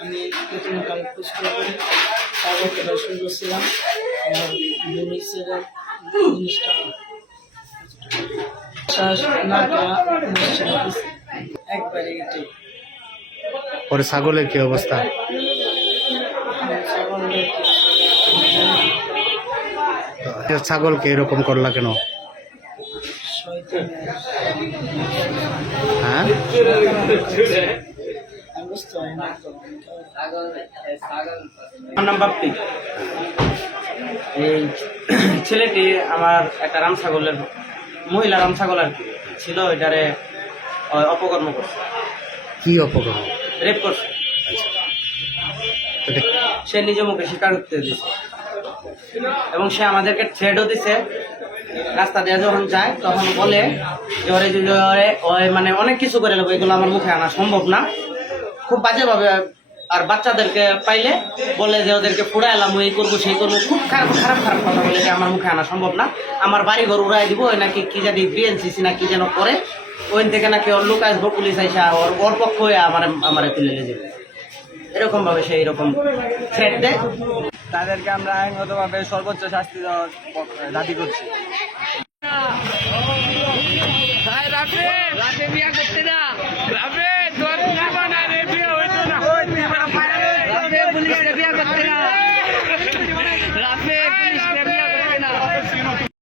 আমি প্রথমে কাল পুষ্কর করি তারপর খেলা করছিলাম আমার বমি সেরা জিনিসটা একবারে পরে ছাগলের কি অবস্থা? ছাগলকে এরকম করলা কেন? হ্যাঁ? বাপ্পি। এই ছেলেটি আমার একটা রাম ছাগলের মহিলা রাম ছাগল আর কি ছিল এটারে অপকর্ম করছে। কি অপকর্ম? রেপ করছে। এটা সে নিজে মুখে স্বীকার করতে দিছে। এবং সে আমাদেরকে থ্রেডও দিছে। রাস্তা দিয়ে যখন যায়, তখন বলে যে, ওরে ওরে- ওই মানে অনেক কিছু করে নেব, এগুলো আমার মুখে আনা সম্ভব না। খুব বাজেভাবে আর বাচ্চাদেরকে পাইলে বলে যে, ওদেরকে ফুড়াইলাম এই করব, সেই করব। খুব খারাপ খারাপ খারাপ কথা বলে যে, আমার মুখে আনা সম্ভব না। আমার বাড়ি ঘর উড়াই দিব, ওই নাকি কি জানি বিএনসিসি না কি যেন করে, ওই থেকে নাকি ওর লোক আসব, পুলিশ আইসা, ওর ওর পক্ষ হয়ে আমার আমার তুলে নিয়ে যাবে। এরকম ভাবে সে এরকম থ্রেট দেয়। তাদেরকে আমরা আইনগতভাবে সর্বোচ্চ শাস্তি দেওয়ার দাবি করছি।